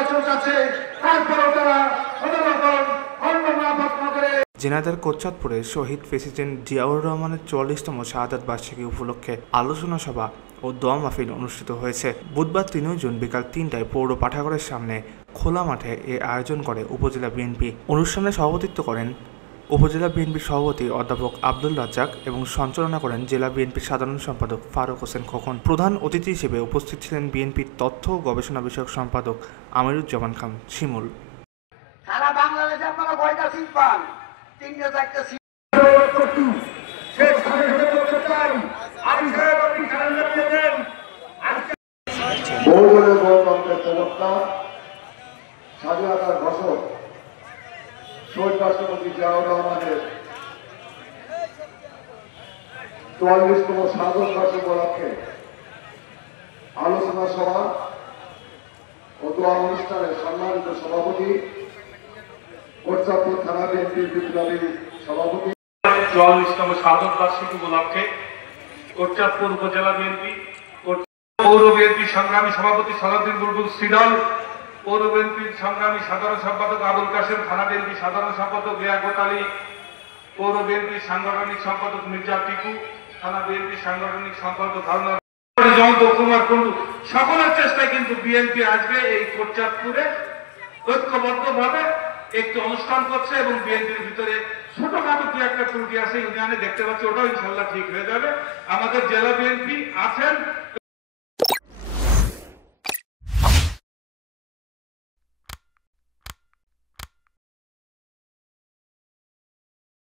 নির্বাচন আছে, তারপরেও তারা ঝিনাইদহের কোটচাঁদপুরে শহীদ প্রেসিডেন্ট জিয়াউর রহমানের ৪৪তম শাহাদাত বার্ষিকী উপলক্ষে আলোচনা সভা ও দোয়া মাহফিল অনুষ্ঠিত হয়েছে। বুধবার ৩ জুন বিকাল ৩টায় পৌর পাঠাগারের সামনে খোলা মাঠে এ আয়োজন করে উপজেলা বিএনপি। অনুষ্ঠানে সভাপতিত্ব করেন উপজেলা বিএনপির সভাপতি অধ্যাপক আব্দুল রাজ্জাক এবং সঞ্চালনা করেন জেলা বিএনপির সাধারণ সম্পাদক ফারুক হোসেন খোকন। প্রধান অতিথি হিসেবে উপস্থিত ছিলেন বিএনপির তথ্য ও গবেষণা বিষয়ক সম্পাদক আমিরুজ্জামান খান শিমুল। সারা বাংলাদেশে আপনারা কয়টা সিট পান? ৩-৪টা সিট। বহুদলীয় গণতন্ত্রের প্রবক্তা, স্বাধীনতার ঘোষক শহীদ রাষ্ট্রপতি জিয়াউর রহমানের ৪৪তম শাহাদাত বার্ষিকী উপলক্ষে আলোচনা সভা ও দোয়া অনুষ্ঠানের সম্মানিত সভাপতি, কোটচাঁদপুর থানা বিএনপির বিপ্লবী সভাপতি। ৪৪তম শাহাদাত বার্ষিকী উপলক্ষে কোটচাঁদপুর উপজেলা বিএনপি, পৌর বিএনপির সংগ্রামী সভাপতি সালাউদ্দিন বুলবুল সিডল, পৌর বিএনপির সংগ্রামী সাধারণ সম্পাদক আবুল কাশেম, থানা বিএনপির সাধারণ সম্পাদক লিয়াকত আলী, পৌর বিএনপির সাংগঠনিক সম্পাদক মির্জা টিকু, থানা বিএনপির সাংগঠনিক সম্পাদক হারুন জয়ন্ত কুমার কুন্ডু, সকলের চেষ্টায় কিন্তু বিএনপি আজকে এই কোটচাঁদপুরে ঐক্যবদ্ধভাবে একটি অনুষ্ঠান করছে এবং বিএনপির ভিতরে ছোটখাটো দু একটা ত্রুটি আছে ইউনিয়নে দেখতে পাচ্ছি, ওটাও ইনশাল্লাহ ঠিক হয়ে যাবে। আমাদের জেলা বিএনপি আছেন